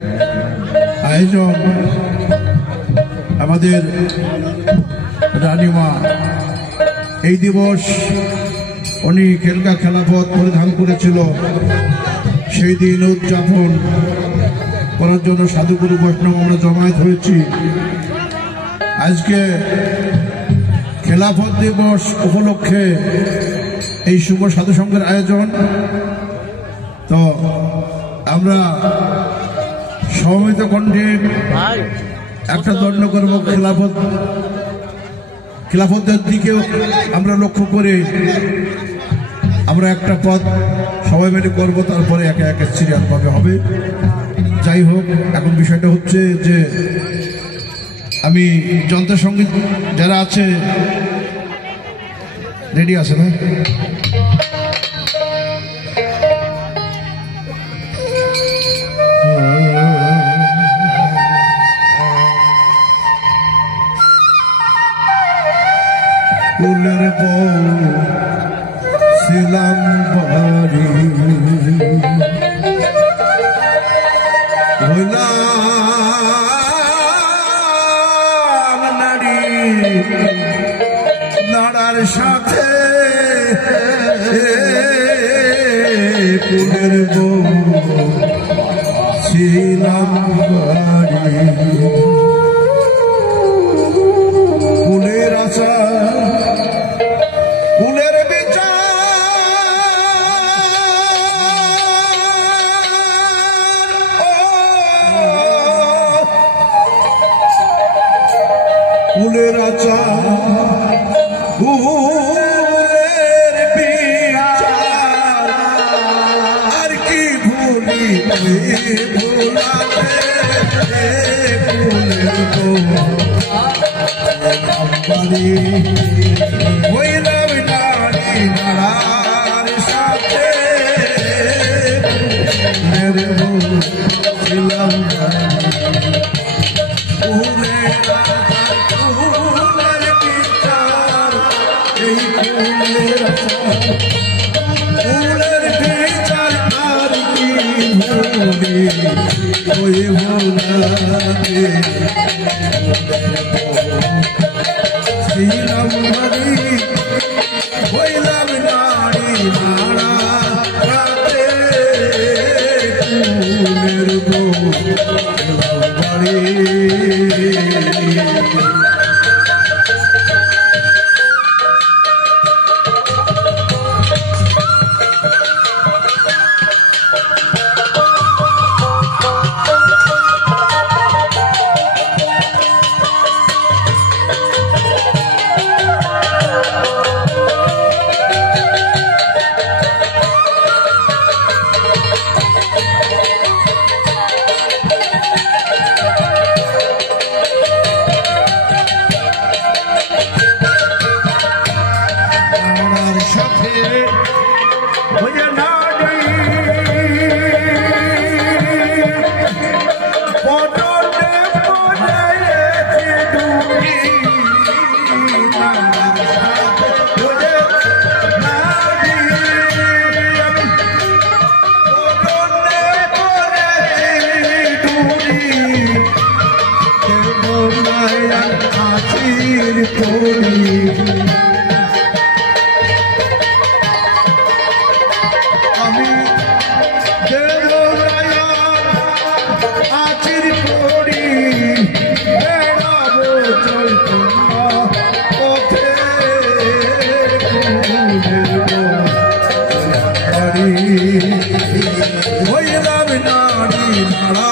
আয়োজন আমাদের রানীমা এই দিবস উনি খেলকা খেলাফত পরিধান করেছিল, সেই দিন উদযাপন করার জন্য সাধুগুরু বৈষ্ণব আমরা জমায়েত হয়েছি। আজকে খেলাফত দিবস উপলক্ষে এই শুভ সাধু সংঘের আয়োজন। তো আমরা সমবেত কণ্ঠে একটা দণ্ড করব, খেলাফতের দিকেও আমরা লক্ষ্য করে আমরা একটা পথ সবাই মিলে করবো, তারপরে একে একে সিরিয়াল ভাবে হবে। যাই হোক, এখন বিষয়টা হচ্ছে যে আমি যন্ত্রসঙ্গীত যারা আছে রেডি আছে না? ফুলের বউ ছিলাম বাড়ি হইলাম নারী, নাড়ার সাথে ফুলের বউ ছিলাম বাড়ি। ফুলের আশা ফুলের ফুলের আচা ফুলের বিচার আর কি ভুলি ভুলাতে ফুলের হইলাম নারী নাড়ার সাথে ছিলাম ফুলের বিচার আর কি ভুলি ওই ভোলাতে ছিলাম নারী হইলাম নারী নাড়া রাতে ফুলের বউ বাড়ি। আমি আচির করি বেড়াবো পথে হইলাম নারী নাড়া